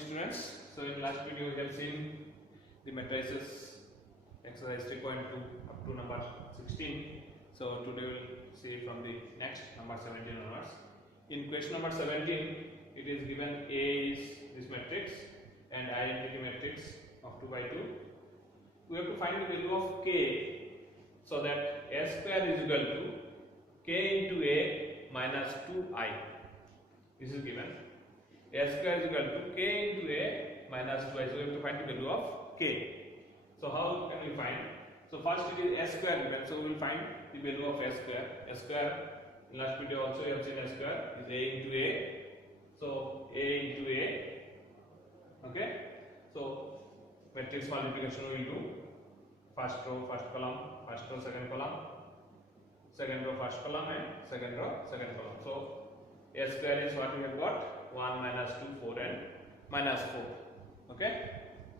students. So in last video we have seen the matrices exercise 3.2 up to number 16. So today we will see from the next number 17 onwards. In question number 17 it is given A is this matrix and identity matrix of 2 by 2. We have to find the value of k so that A square is equal to k into A minus 2i. This is given. A square is equal to k into A minus 2i. So we have to find the value of k. So how can we find? So first it is A square given. So we will find the value of A square. A square in last video also we have seen A square is A into A. So A into A. Okay. So matrix multiplication we will do. First row, first column, first row, second column, second row, first column, and second row, second column. So A square is what we have got 1 minus 2, 4 and minus 4. Okay.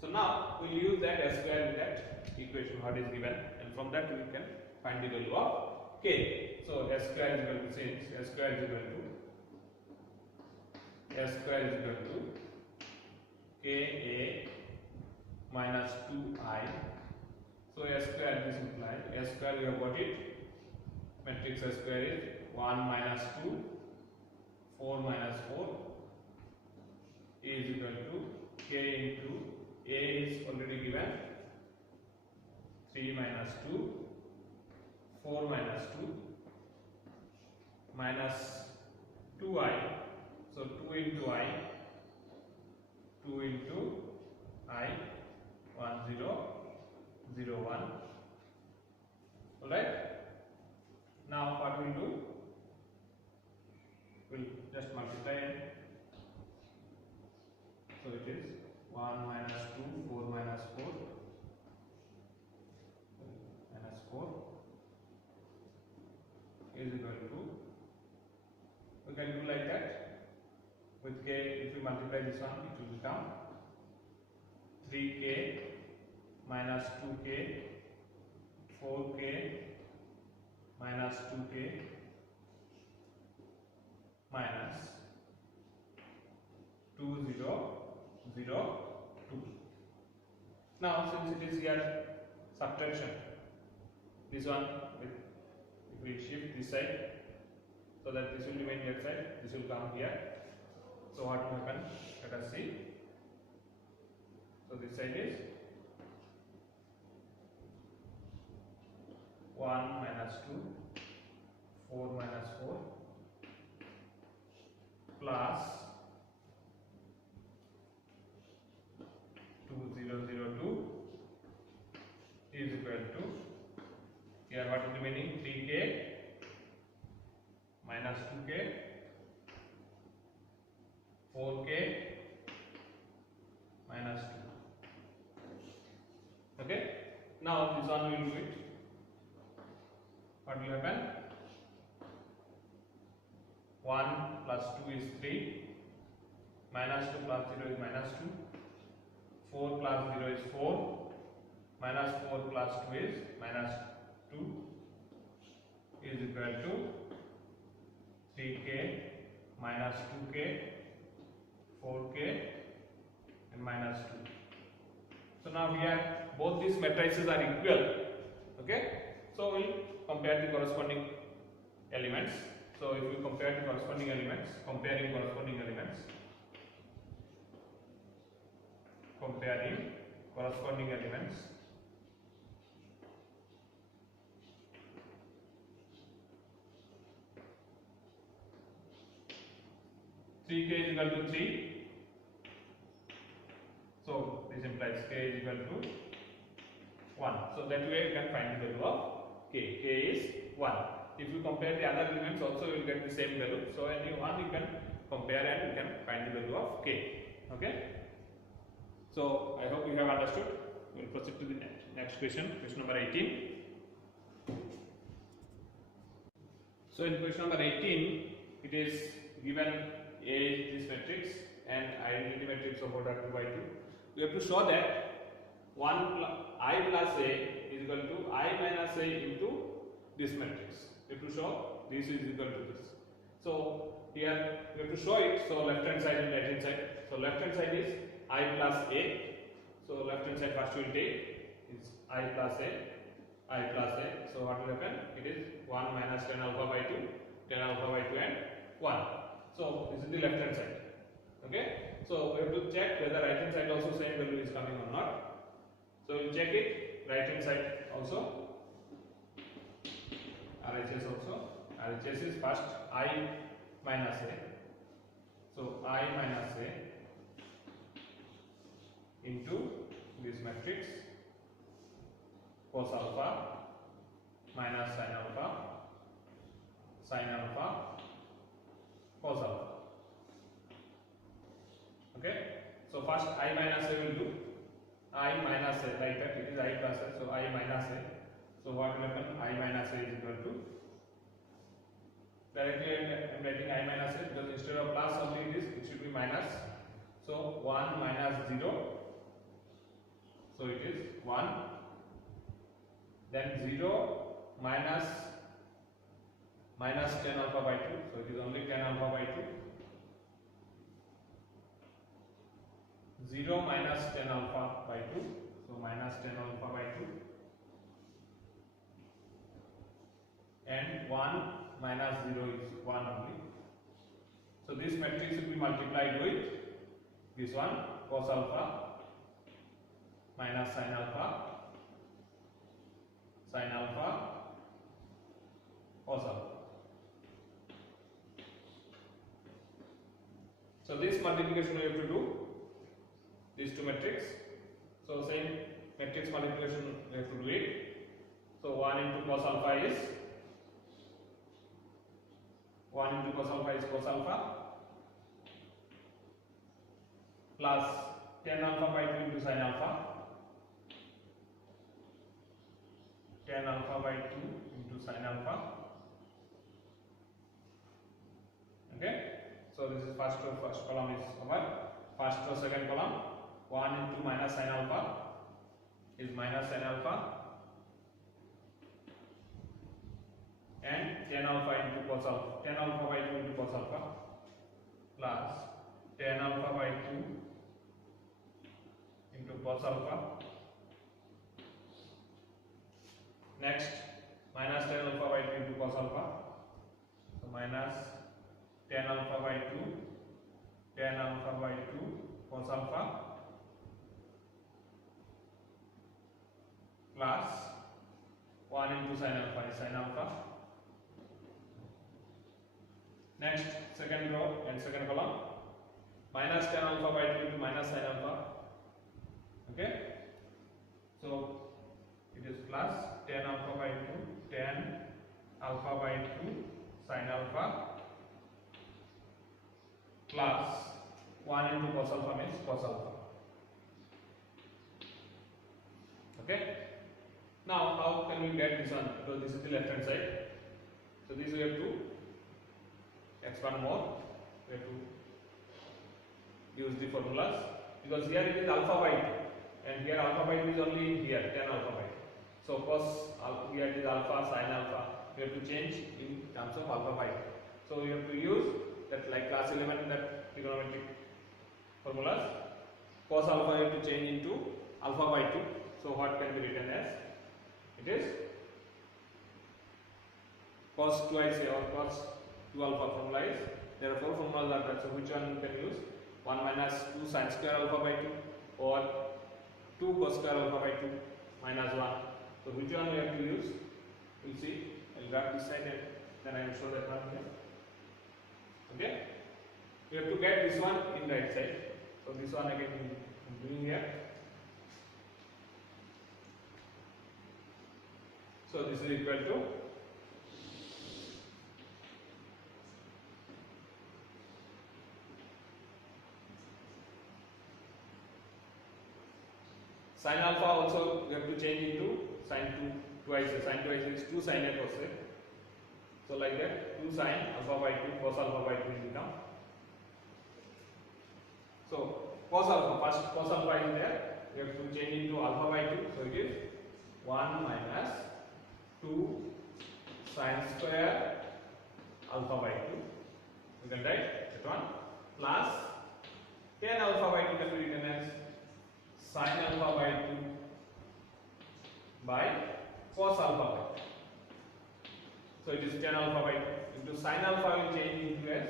So now we will use that A square in that equation what is given, and from that we can find the value of k. So A square is equal to, since A square is equal to ka minus 2i. So A square, this implies A square we have got it. Matrix A square is 1 minus 2, 4 minus 4 is equal to k into A is already given 3 minus 2, 4 minus 2 minus 2i. So 2 into I, 2 into I, 1 0 0 1. Alright. Now what we will do? We will just multiply it. So it is 1 minus 2, 4 minus 4 minus 4 is equal to, we can do like that. With k, if we multiply this one, it will become 3k minus 2k, 4k minus 2k minus 2 0 0 2. Now since it is here subtraction, this one if we shift this side, so that this will remain that side, this will come here. So what will happen? Let us see. So this side is 1 minus 2, 4 minus 4 plus 2 0 0 2 is equal to, here what is remaining? 3k minus 2k, 4k minus 2. Okay. Now this one we will do it. What will happen? 1 plus 2 is 3, minus 2 plus 0 is minus 2, 4 plus 0 is 4, minus 4 plus 2 is minus 2 is equal to 3k minus 2k, 4k and minus 2. So now here both these matrices are equal. Okay. So we will compare the corresponding elements. So if we compare the corresponding elements, comparing 3k is equal to 3. So this implies k is equal to 1. So that way you can find the value of k. K is 1. If you compare the other elements also you will get the same value. So any one you can compare and you can find the value of k. Okay. So I hope you have understood. We will proceed to the next question. Question number 18. So in question number 18 it is given A is this matrix and identity matrix of order 2 by 2. We have to show that I plus A is equal to I minus A into this matrix. We have to show this is equal to this. So here we have to show it. So left hand side and right hand side. So left hand side is I plus a. So left hand side first we will take is I plus a. So what will happen? It is 1 minus tan alpha by 2, tan alpha by 2 and 1. So this is the left hand side. Okay. So we have to check whether right hand side also same value is coming or not. So we will check it. Right hand side also. RHS also. RHS is first I minus a. So I minus a into this matrix cos alpha minus sin alpha cos alpha. Okay. So first I minus a will do. I minus a like that. It is I plus a. So I minus a. So what will happen? I minus a is equal to, directly I am writing I minus a because instead of plus only it should be minus. So 1 minus 0. So it is 1. Then 0 minus tan alpha by 2. So it is only tan alpha by 2. 0 minus tan alpha by 2. So minus tan alpha by 2. And 1 minus 0 is 1 only. So this matrix will be multiplied with this one cos alpha minus sin alpha cos alpha. So this multiplication we have to do these two matrix. So same matrix multiplication we have to do it. So 1 into cos alpha is 1 into cos alpha plus tan alpha by 2 into sin alpha, tan alpha by 2 into sin alpha. Okay. So this is first column is over. First row, second column. 1 into minus sin alpha is minus sin alpha. And tan alpha into cos alpha, tan alpha by 2 into cos alpha plus tan alpha by 2 into cos alpha. Next, minus tan alpha by 2 into cos alpha. So minus tan alpha by 2 cos alpha plus 1 into sin alpha is sin alpha. Next, second row and second column, minus tan alpha by 2 into minus sin alpha. Okay. So it is plus tan alpha by 2 tan alpha by 2 sin alpha plus 1 into cos alpha means cos alpha. Okay. Now how can we get this one? Because this is the left hand side. So this we have to expand more. We have to use the formulas because here it is alpha by 2 and here alpha by 2 is only here tan alpha by 2. So cos here it is alpha sin alpha. We have to change in terms of alpha by 2. So we have to use that like class 11 that trigonometric formulas. Cos alpha we have to change into alpha by 2. So what can be written as? It is cos twice a or cos 2 alpha formula is, there are 4 formulas are there. So which one you can use? 1 minus 2 sin square alpha by 2 or 2 cos square alpha by 2 minus 1. So which one we have to use? We will see. I will grab this side and then I will show that one here. Okay. We have to get this one in right side. So this one again I am doing here. So this is equal to sin alpha also we have to change into sin 2 twice. Sin twice is 2 sin a cos a. So like that 2 sin alpha by 2 cos alpha by 2 will become. So cos alpha, first cos alpha is there. We have to change into alpha by 2. So it is 1 minus 2 sin square alpha by 2 We can write that one plus tan alpha by 2 can be written as sin alpha by 2 by cos alpha by 2. So it is tan alpha by 2 into sin alpha will change into as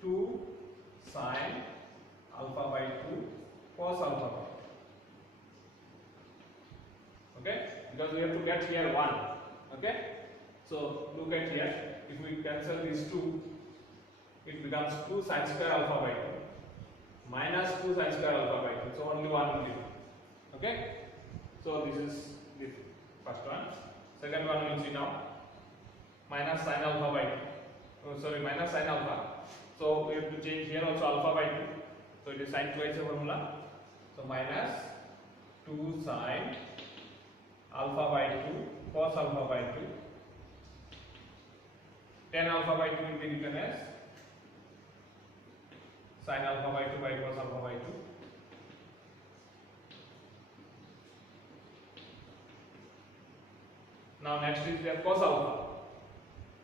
2 sin alpha by 2 cos alpha by 2. Okay, because we have to get here 1. Okay, so look at here, if we cancel these two, it becomes 2 sin square alpha by 2 minus 2 sin square alpha by 2, so only 1 will be. Okay, so this is the first one. Second one we will see now, minus sin alpha by 2, minus sin alpha, so we have to change here also alpha by 2, so it is sin twice the formula, so minus 2 sin alpha by 2 cos alpha by 2, tan alpha by 2 will be written as sin alpha by 2 by cos alpha by 2. Now next is the cos alpha.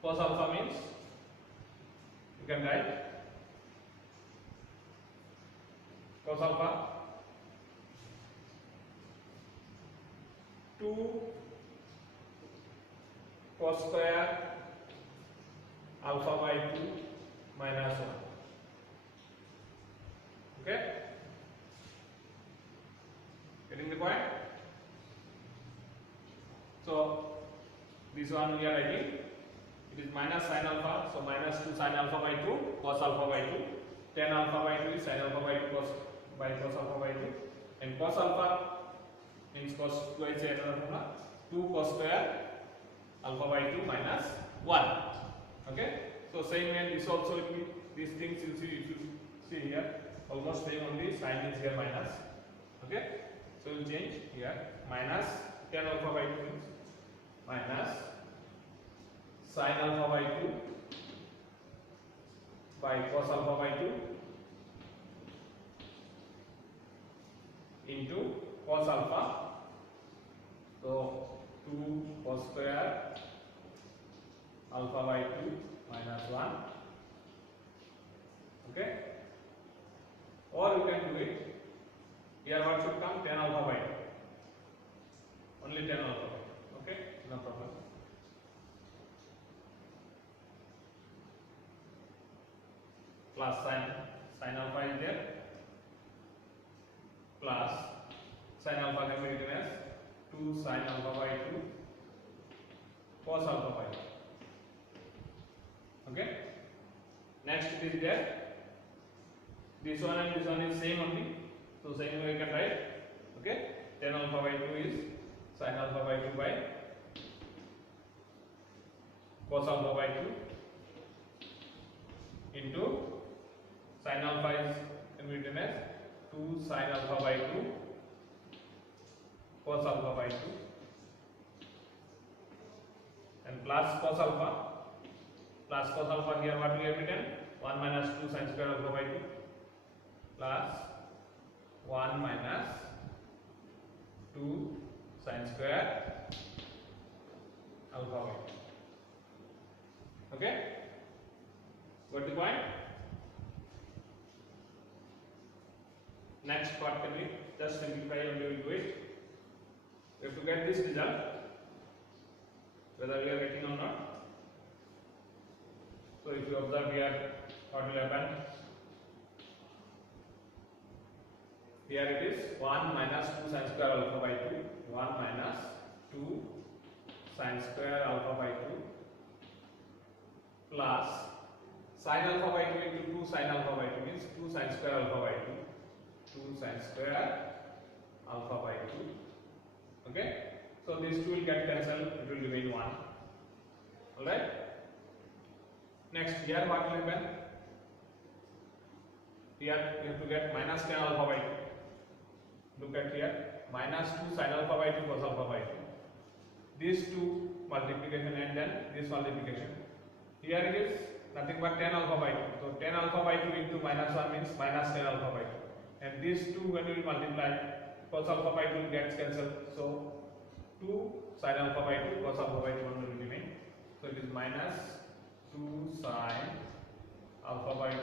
Cos alpha means you can write cos alpha 2 cos square alpha by 2 minus 1. Okay, getting the point? So this one we are writing, it is minus sin alpha, so minus 2 sin alpha by 2 cos alpha by 2, tan alpha by 2 is sin alpha by 2 cos alpha by 2, and cos alpha means cos twice another formula, 2 cos square alpha by 2 minus 1. Okay, so same way this also will be, these things you see here almost same, only sign is here minus. Okay, so we will change here, minus tan alpha by 2 means minus sin alpha by 2 by cos alpha by 2 into cos alpha, so 2 cos square alpha by 2 minus 1. Okay, or you can do it here, what should come, tan alpha by 2, only tan alpha by 2. Okay, no problem. Plus sin alpha is there, plus sin alpha can be written as 2 sin alpha by 2 cos alpha by 2. Okay, next it is there, this one and this one is same only, so same way you can write. Okay, tan alpha by 2 is sin alpha by 2 by cos alpha by 2 into sin alpha is can be written as 2 sin alpha by 2 cos alpha by 2, and plus cos alpha here what we have written, 1 minus 2 sin square alpha by 2 plus 1 minus 2 sin square alpha by 2. Okay, got the point? Next part can we just simplify and we will do it. We have to get this result, whether we are getting or not. So if you observe here, what will happen? Here it is 1 minus 2 sin square alpha by 2, 1 minus 2 sin square alpha by 2 plus sin alpha by 2 into 2 sin alpha by 2 means 2 sin square alpha by 2, 2 sin square alpha by 2. Okay, so these two will get cancelled, it will remain 1. Alright, next here what will happen? Here we have to get minus tan alpha by 2. Look at here, minus 2 sin alpha by 2 cos alpha by 2. These two multiplication and then this multiplication. Here it is nothing but tan alpha by 2. So tan alpha by 2 into minus 1 means minus tan alpha by 2. And these two when we multiply, cos alpha by 2 gets cancelled. So 2 sin alpha by 2 cos alpha by 2 will remain. So it is minus 2 sin alpha by 2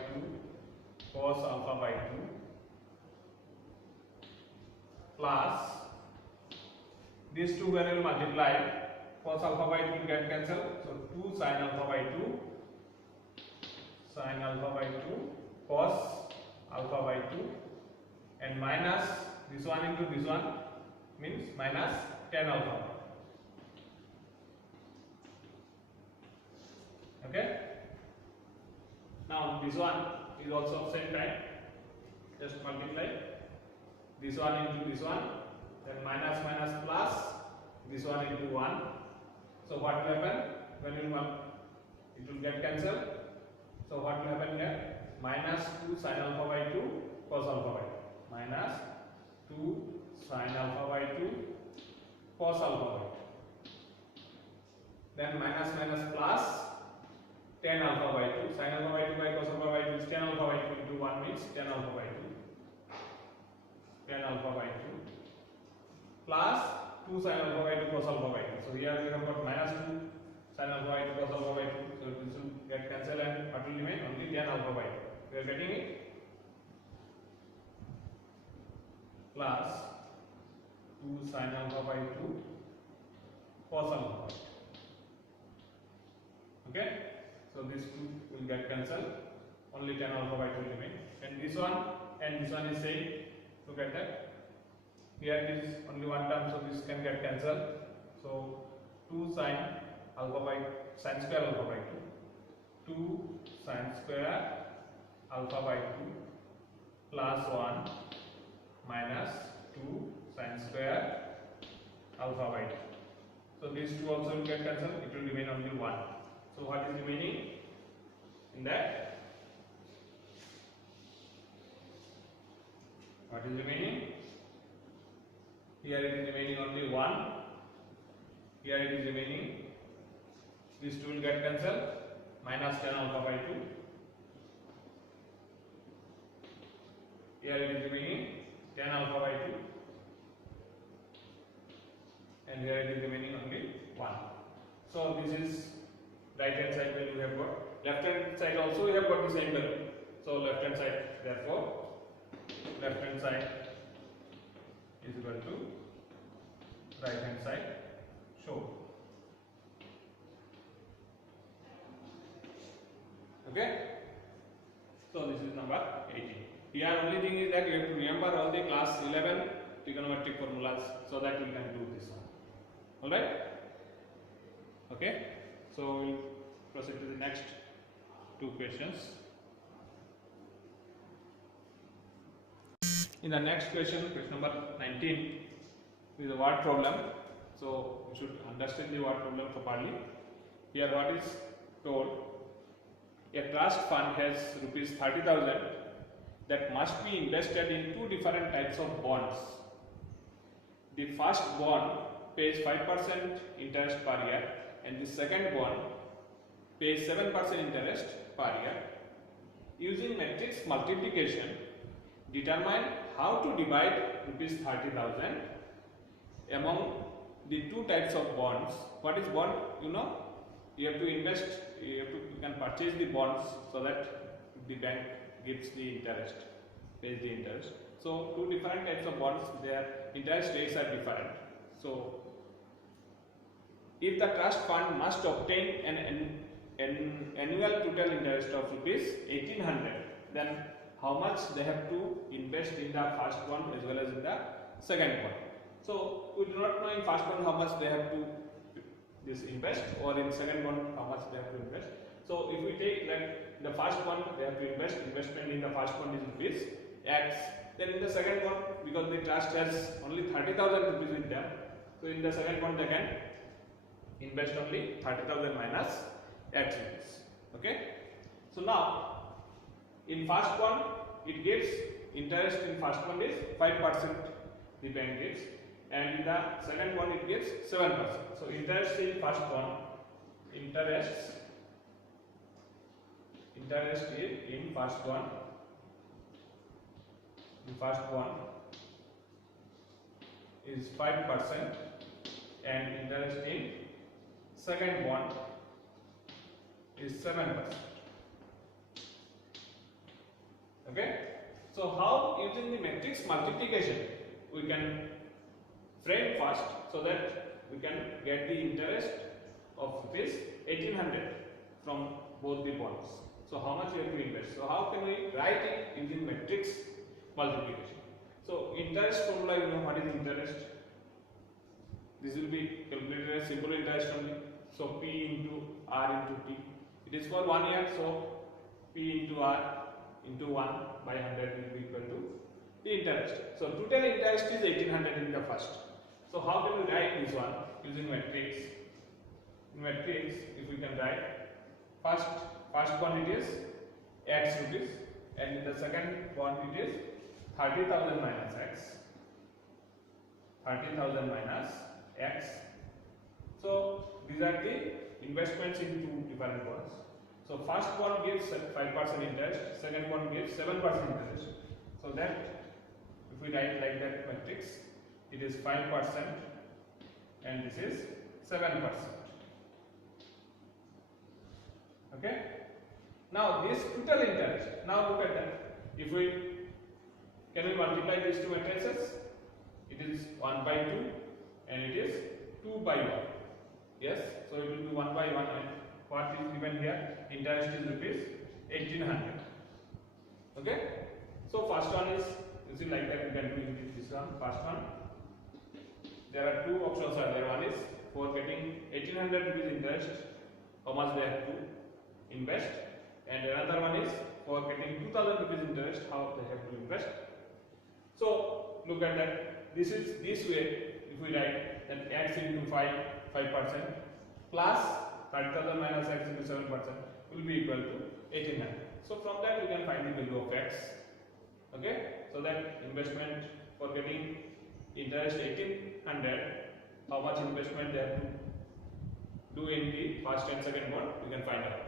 cos alpha by 2 plus these two when we multiply, cos alpha by 2 will get cancelled, so 2 sin alpha by 2 sin alpha by 2 cos alpha by 2 and minus this one into this one means minus tan alpha. Okay, now this one is also of same kind, just multiply this one into this one, then minus minus plus this one into 1. So what will happen when you it will get cancelled, so what will happen here, minus 2 sin alpha by 2 cos alpha by 2 minus 2 sin alpha by 2 cos alpha by 2, then minus minus plus tan alpha by 2 sin alpha by 2 by cos alpha by 2 is tan alpha by 2 into 1 means tan alpha by 2 plus 2 sin alpha by 2 cos alpha by 2. So here we have got minus 2 sin alpha by 2 cos alpha by 2, so this will get cancelled and what will remain, only tan alpha by 2. We are getting it, plus 2 sin alpha by 2 cos alpha by 2. Okay, so these two will get cancelled, only tan alpha by 2 will remain, and this one is same. Look at that, here it is only one term, so this can get cancelled, so 2 sin alpha by sin square alpha by 2 sin square alpha by 2 plus 1 minus 2 sin square alpha by 2. So these two also will get cancelled, it will remain only 1. So what is remaining in that? What is remaining? Here it is remaining only 1. Here it is remaining, these two will get cancelled, minus tan alpha by 2. Here it is remaining tan alpha by 2. And here it is remaining only 1. So this is right hand side value we have got. Left hand side also we have got the same value. So left hand side, therefore left hand side is equal to right hand side shown. Okay, so this is number 18. Here only thing is that you have to remember all the class 11 trigonometric formulas, so that you can do this one. Alright, okay, so we'll proceed to the next two questions. In the next question, question number 19, is a word problem. So you should understand the word problem properly. Here what is told, a trust fund has rupees 30,000 that must be invested in two different types of bonds. The first bond pays 5% interest per year and the second bond pays 7% interest per year. Using matrix multiplication, determine how to divide rupees 30,000 among the two types of bonds. What is bond? You know, you have to invest, you can purchase the bonds so that the bank gives the interest, pays the interest. So two different types of bonds, their interest rates are different. So if the trust fund must obtain an annual total interest of rupees 1800, then how much they have to invest in the first one as well as in the second one. So we do not know in first one how much they have to invest, or in second one how much they have to invest. So if we take like the first one, they have to investment in the first one is rupees X. Then in the second one, because the trust has only 30,000 rupees with them, so in the second one they can invest only 30,000 minus X rupees. Okay. So now in first one it gives interest, in first one is 5% the bank gives, and in the second one it gives 7%. So interest in first one, interest is in first one, is 5% and interest in second one is 7%. So how using the matrix multiplication we can frame first so that we can get the interest of rupees 1800 from both the bonds. So how much we have to invest? So how can we write it using matrix multiplication? So interest formula, you know what is interest? This will be calculated as simple interest only. So P into R into T. It is for 1 year, so P into R into 1 by 100 will be equal to the interest. So total interest is 1800 in the first. So how can we write this one using matrix? In matrix, if we can write first quantity is X rupees, and in the second quantity is 30,000 minus X. 30,000 minus X. So these are the investments in two different bonds. So first bond gives 5% interest, second bond gives 7% interest. So that if we write like that matrix, it is 5% and this is 7%. Okay. Now this total interest. Now look at that. If we can we multiply these two matrices? It is 1 by 2 and it is 2 by 1. Yes. So it will be 1 by 1 and what is given here? Interest is rupees 1800. Okay. So first one is, you see like that we can do this one. First one. There are two options are there. One is for getting 1800 rupees interest, how much they have to invest, and another one is for getting 2000 rupees interest, how they have to invest. So look at that. This is this way. If we write that X into 5% plus 30,000 minus X into 7% will be equal to 1800. So from that we can find the value of X. Okay. So that investment for getting interest 1800, how much investment they have to do in the first and second bond, we can find out.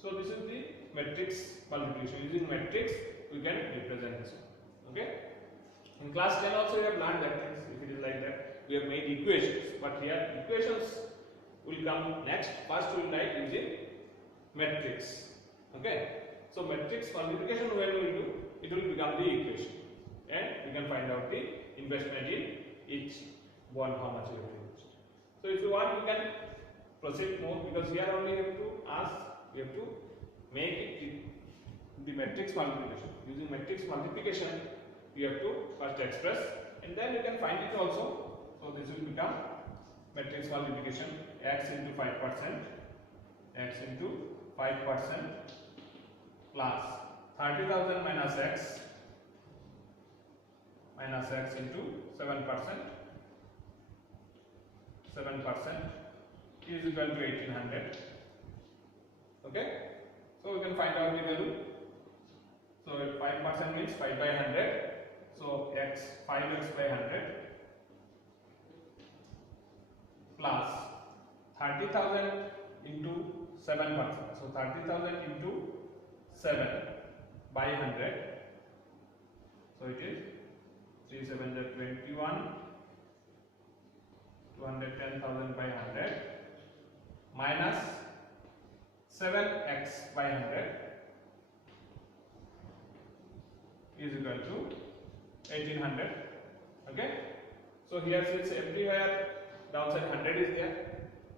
So this is the matrix multiplication. Using matrix we can represent this one. Okay. In class 10 also we have learned that if it is like that we have made equations, but here equations will come next. First we will write using matrix. Okay. So matrix multiplication when we will do, it will become the equation and we can find out the investment in each bond, how much we have to invest. So if you want we can proceed more, because here only you have to ask, you have to make it the matrix multiplication. Using matrix multiplication you have to first express and then you can find it also. So this will become matrix multiplication X into 5%, X into 5% plus 30,000 minus X into 7%. 7% is equal to 1800. Okay. So we can find out the value. So 5% means 5 by 100. So X 5x by 100 plus 30,000 into 7%. So 30,000 into 7 by 100. So it is 3 7 is 21. 210,000 by 100 minus 7x by 100 is equal to 1800. Okay. So here since everywhere downside 100 is there,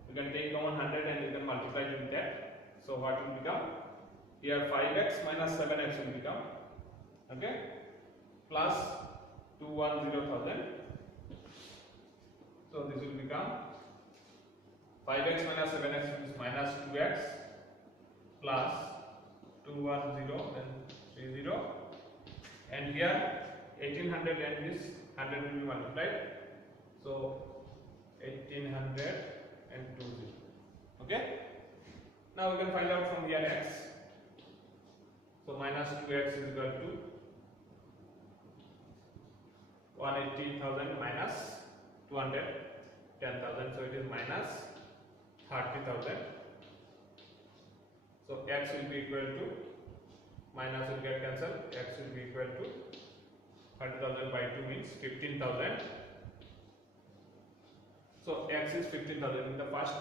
you can take common 100 and you can multiply it with that. So what will become? Here 5x minus 7x will become, okay, plus 210,000. So this will become 5x minus 7x is minus 2x plus 210 and 30, and here 1800 and this 100 will be multiplied. So 1800 and 20. Okay. Now we can find out from here x. So minus 2x is equal to 180,000 minus 210,000. So it is minus 30,000. So x will be equal to, minus will get cancelled, x will be equal to 30,000 by 2 means 15,000. So x is 15,000. In the first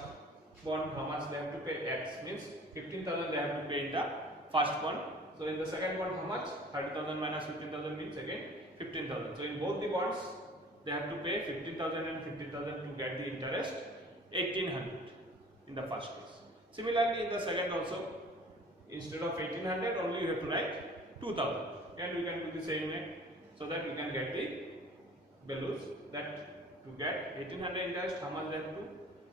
bond, how much they have to pay? X means 15,000 they have to pay in the first bond. So in the second bond, how much? 30,000 minus 15,000 means again 15,000. So in both the bonds, they have to pay 15,000 and 15,000 to get the interest 1800 in the first case. Similarly, in the second also, instead of 1800, only you have to write 2000, and we can do the same way, so that we can get the values that to get 1800 interest, how much they have to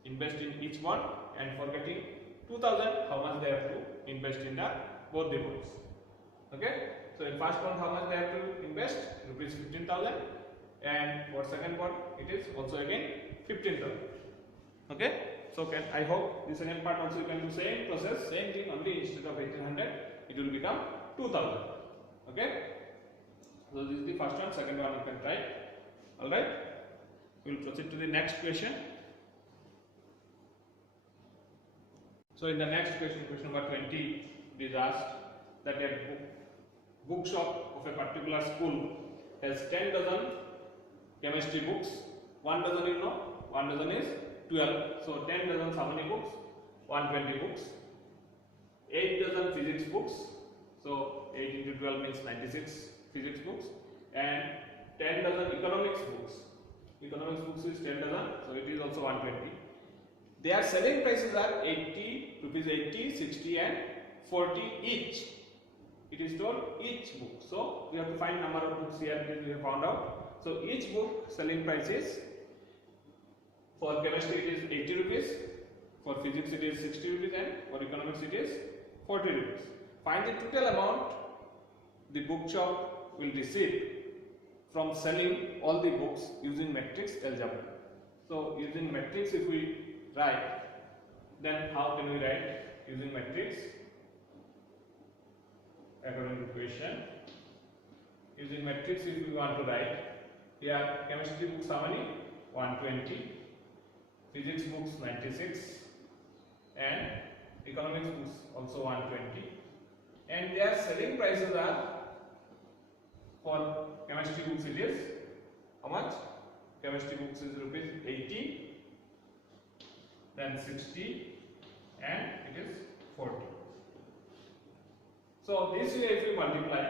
invest in each bond, and for getting 2000, how much they have to invest in the both the bonds. Okay, so in first bond, how much they have to invest? Rupees 15,000, and for second bond, it is also again 15,000. Okay, so I hope the second part also you can do same process, same thing, only instead of 1800, it will become 2000. Okay, so this is the first one. Second one you can try. All right, we will proceed to the next question. So in the next question, question number 20, it is asked that a bookshop of a particular school has 10 dozen chemistry books. 1 dozen, you know, 1 dozen is 12. So 10 dozen, how many books? 120 books. 8 dozen physics books. So 8 into 12 means 96 physics books. And 10 dozen economics books. Economics books is 10 dozen, so it is also 120. Their selling prices are 80, rupees 80, 60 and 40 each. It is told each book. So we have to find number of books here, we have found out. So each book selling price is, for chemistry it is 80 rupees, for physics it is 60 rupees, and for economics it is 40 rupees. Find the total amount the bookshop will receive from selling all the books using matrix algebra. So using matrix, if we write, then how can we write using matrix? According to question, using matrix, if we want to write, here chemistry books how many? 120, physics books 96, and economics books also 120, and their selling prices are, for chemistry books it is how much? Chemistry books is rupees 80, then 60, and it is 40. So this way if we multiply,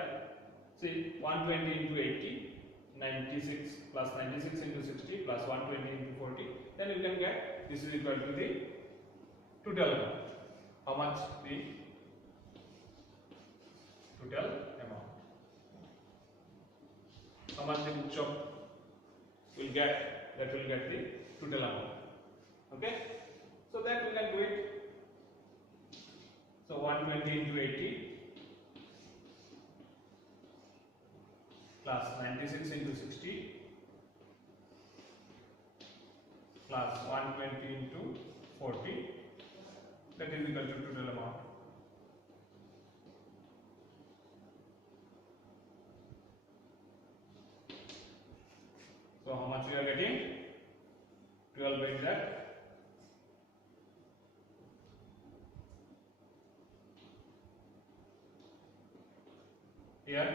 see 120 into 80, 96 plus 96 into 60 plus 120 into 40, then you can get this is equal to the total amount. How much the total amount? How much the bookshop will get? That will get the total amount. Okay, so that we can do it. So 120 into 80 plus 96 into 60 plus 120 into 40, that is equal to total amount. So how much we are getting? 12 by that. Here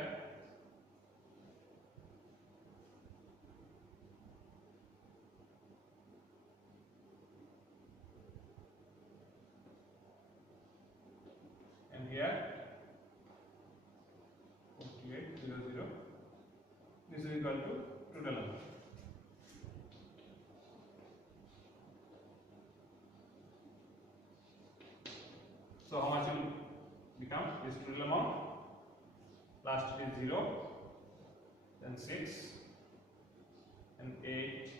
and here 4800. This is equal to total amount. So how much will become this total amount? Last is 0, then 6, and 8,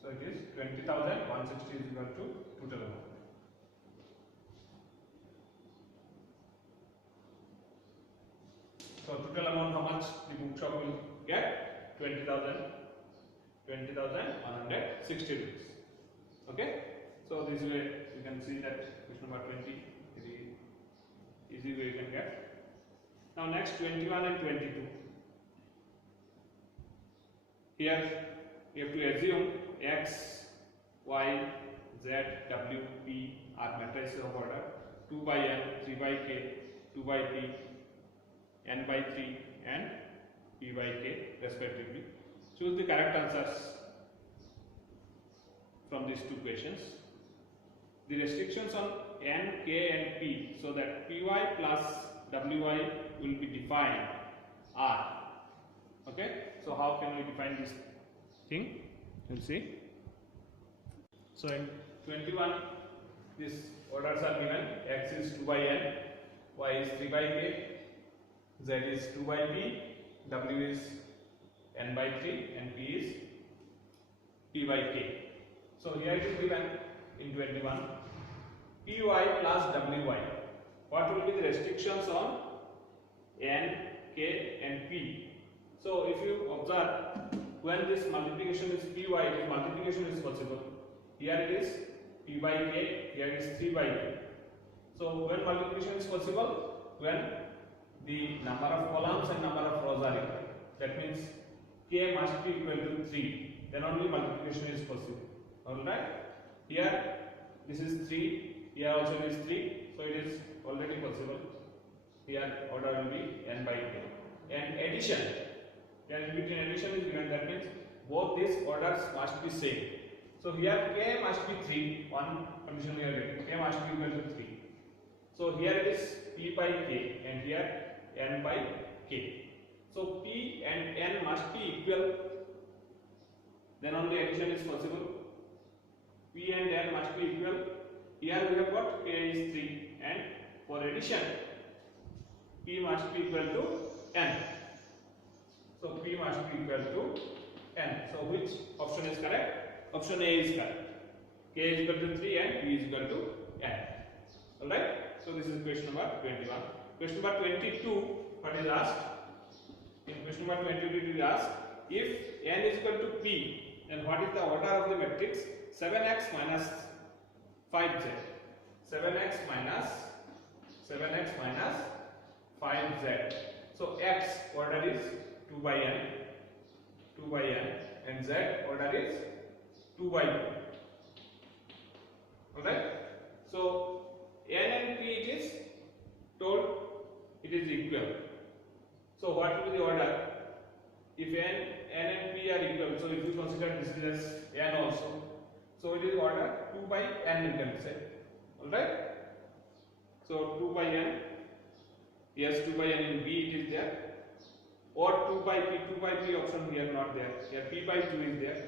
so it is 20,160 is equal to total amount. So total amount, how much the bookshop will get? 20,160 rupees. Okay. So this way you can see that question number 20 is easy way you can get. Now next 21 and 22. Here you have to assume X, Y, Z, W, P are matrices of order 2 by N, 3 by K, 2 by P, N by 3, and P by K respectively. Choose the correct answers from these two questions. The restrictions on N, K and P, so that Py plus Wy will be defined are. Okay, so how can we define this thing? We'll see. So in 21, these orders are given. X is 2 by N, Y is 3 by K, Z is 2 by P, W is N by 3 and P is P by K. So here it is given in 21, Py plus Wy. What will be the restrictions on N, K and P? So if you observe, when this multiplication is Py, this multiplication is possible. Here it is P by K, here is 3 by K. So when multiplication is possible, when the number of columns and number of rows are equal. That means K must be equal to 3. Then only multiplication is possible. Alright? Here this is 3, here also it is 3. So it is already possible. Here order will be N by K. And addition. Here in between addition is given. That means both these orders must be same. So here K must be 3. One condition we are getting. K must be equal to 3. So here it is P by K and here N by K. So P and N must be equal. Then only addition is possible. P and N must be equal. Here we have got K is 3 and for addition P must be equal to N. So P must be equal to N. So which option is correct? Option A is correct. K is equal to 3 and P is equal to N. Alright? So this is question number 21. Question number 22, what is asked? In question number 22 it is asked, if N is equal to P, then what is the order of the matrix 7x minus 5z? 7x minus 5z. So x order is 2 by n, and z order is 2 by 2. Alright? So n and p it is told it is equal. So what will be the order? If n and p are equal, so if you consider this is as n also, so it is order 2 by n you can say. Alright? So 2 by n, yes 2 by n in b it is there, or 2 by p option here not there. Here p by 2 is there.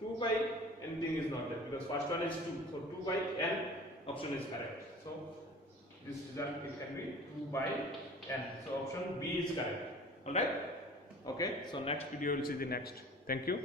2 by anything is not there because first one is 2. So 2 by n option is correct. So this result it can be 2 by n. So option B is correct. Alright? Okay. So next video we will see the next. Thank you.